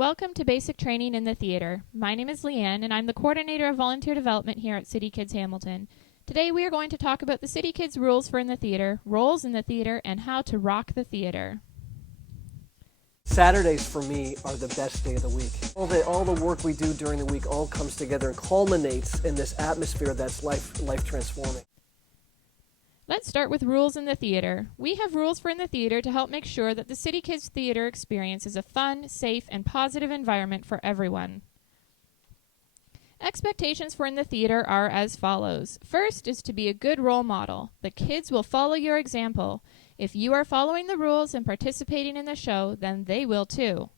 Welcome to Basic Training in the Theater. My name is Leanne, and I'm the Coordinator of Volunteer Development here at City Kids Hamilton. Today we are going to talk about the City Kids rules for in the theater, roles in the theater, and how to rock the theater. Saturdays for me are the best day of the week. All the work we do during the week all comes together and culminates in this atmosphere that's life transforming. Let's start with rules in the theater. We have rules for in the theater to help make sure that the City Kids Theater experience is a fun, safe, and positive environment for everyone. Expectations for in the theater are as follows. First is to be a good role model. The kids will follow your example. If you are following the rules and participating in the show, then they will too.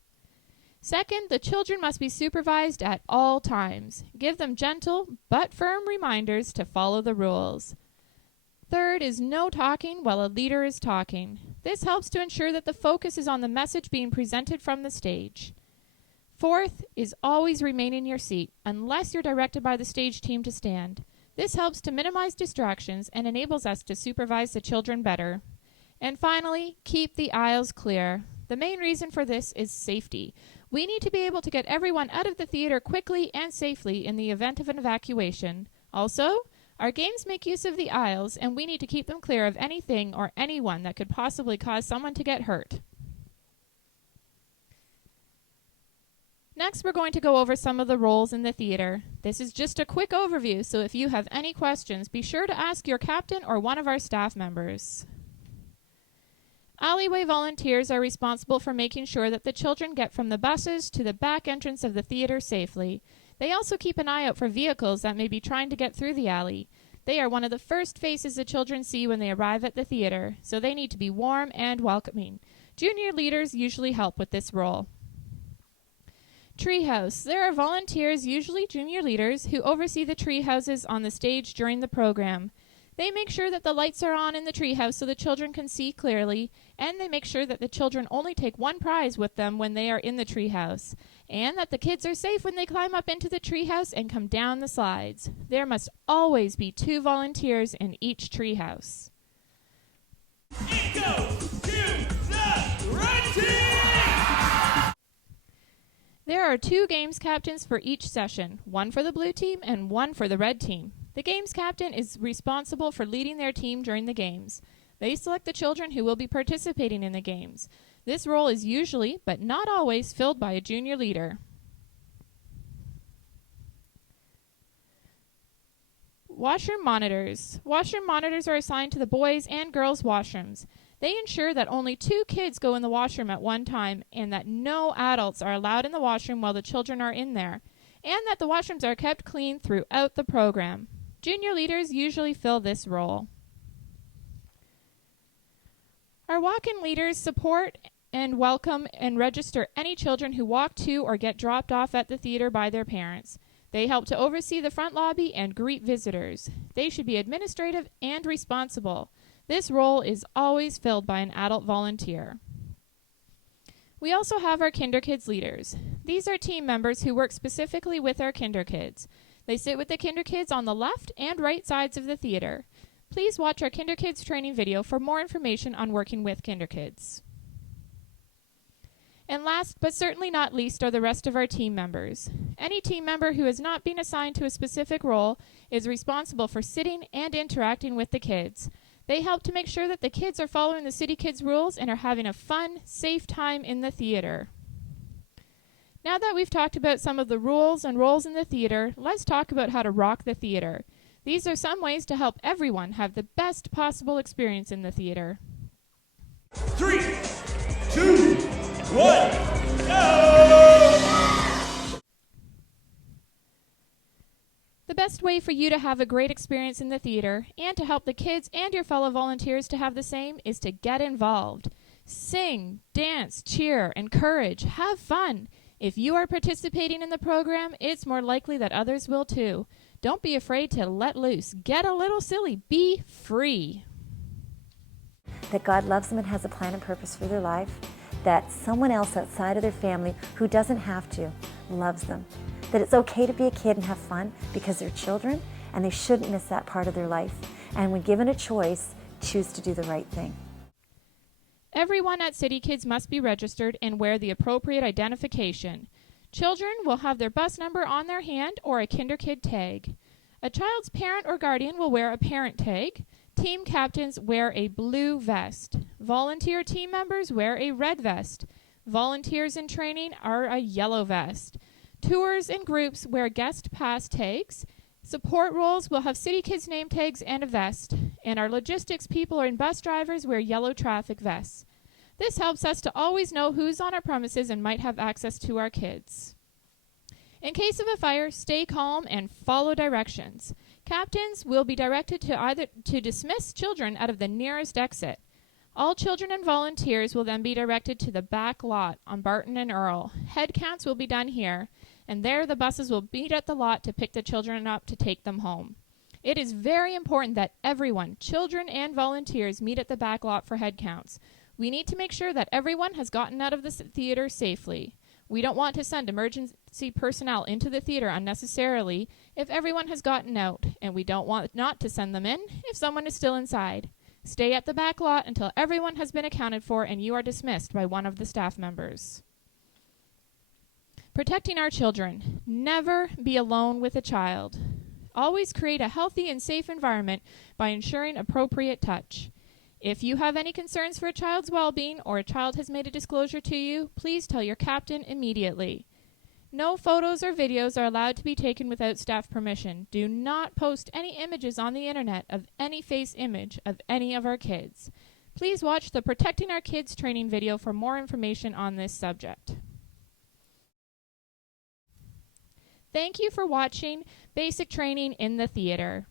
Second, the children must be supervised at all times. Give them gentle but firm reminders to follow the rules. Third is no talking while a leader is talking. This helps to ensure that the focus is on the message being presented from the stage. Fourth is always remain in your seat unless you're directed by the stage team to stand. This helps to minimize distractions and enables us to supervise the children better. And finally, keep the aisles clear. The main reason for this is safety. We need to be able to get everyone out of the theater quickly and safely in the event of an evacuation. Also, our games make use of the aisles, and we need to keep them clear of anything or anyone that could possibly cause someone to get hurt. Next, we're going to go over some of the roles in the theater. This is just a quick overview, so if you have any questions, be sure to ask your captain or one of our staff members. Alleyway volunteers are responsible for making sure that the children get from the buses to the back entrance of the theater safely. They also keep an eye out for vehicles that may be trying to get through the alley. They are one of the first faces the children see when they arrive at the theater, so they need to be warm and welcoming. Junior leaders usually help with this role. Treehouse. There are volunteers, usually junior leaders, who oversee the tree houses on the stage during the program. They make sure that the lights are on in the treehouse so the children can see clearly, and they make sure that the children only take one prize with them when they are in the treehouse, and that the kids are safe when they climb up into the treehouse and come down the slides. There must always be 2 volunteers in each treehouse. It goes to the red team! There are 2 games captains for each session, one for the blue team and one for the red team. The games captain is responsible for leading their team during the games. They select the children who will be participating in the games. This role is usually, but not always, filled by a junior leader. Washroom monitors. Washroom monitors are assigned to the boys' and girls' washrooms. They ensure that only 2 kids go in the washroom at one time and that no adults are allowed in the washroom while the children are in there, and that the washrooms are kept clean throughout the program. Junior leaders usually fill this role. Our walk-in leaders support and welcome and register any children who walk to or get dropped off at the theater by their parents. They help to oversee the front lobby and greet visitors. They should be administrative and responsible. This role is always filled by an adult volunteer. We also have our Kinder Kids leaders. These are team members who work specifically with our Kinder Kids. They sit with the Kinder Kids on the left and right sides of the theater. Please watch our Kinder Kids training video for more information on working with Kinder Kids. And last but certainly not least are the rest of our team members. Any team member who has not been assigned to a specific role is responsible for sitting and interacting with the kids. They help to make sure that the kids are following the City Kids rules and are having a fun, safe time in the theater. Now that we've talked about some of the rules and roles in the theater, let's talk about how to rock the theater. These are some ways to help everyone have the best possible experience in the theater. 3, 2, 1, go! The best way for you to have a great experience in the theater and to help the kids and your fellow volunteers to have the same is to get involved. Sing, dance, cheer, encourage, have fun. If you are participating in the program, it's more likely that others will too. Don't be afraid to let loose. Get a little silly. Be free. That God loves them and has a plan and purpose for their life. That someone else outside of their family who doesn't have to loves them. That it's okay to be a kid and have fun because they're children and they shouldn't miss that part of their life. And when given a choice, choose to do the right thing. Everyone at City Kids must be registered and wear the appropriate identification. Children will have their bus number on their hand or a KinderKid tag. A child's parent or guardian will wear a parent tag. Team captains wear a blue vest. Volunteer team members wear a red vest. Volunteers in training are a yellow vest. Tours and groups wear guest pass tags. Support roles will have City Kids name tags and a vest. And our logistics people and bus drivers wear yellow traffic vests. This helps us to always know who's on our premises and might have access to our kids. In case of a fire, stay calm and follow directions. Captains will be directed to dismiss children out of the nearest exit. All children and volunteers will then be directed to the back lot on Barton and Earl. Head counts will be done here, and there the buses will meet at the lot to pick the children up to take them home. It is very important that everyone, children and volunteers, meet at the back lot for head counts. We need to make sure that everyone has gotten out of the theater safely. We don't want to send emergency personnel into the theater unnecessarily if everyone has gotten out, and we don't want not to send them in if someone is still inside. Stay at the back lot until everyone has been accounted for and you are dismissed by one of the staff members. Protecting our children. Never be alone with a child. Always create a healthy and safe environment by ensuring appropriate touch. If you have any concerns for a child's well-being or a child has made a disclosure to you, please tell your captain immediately. No photos or videos are allowed to be taken without staff permission. Do not post any images on the internet of any face image of any of our kids. Please watch the Protecting Our Kids training video for more information on this subject. Thank you for watching Basic Training in the Theater.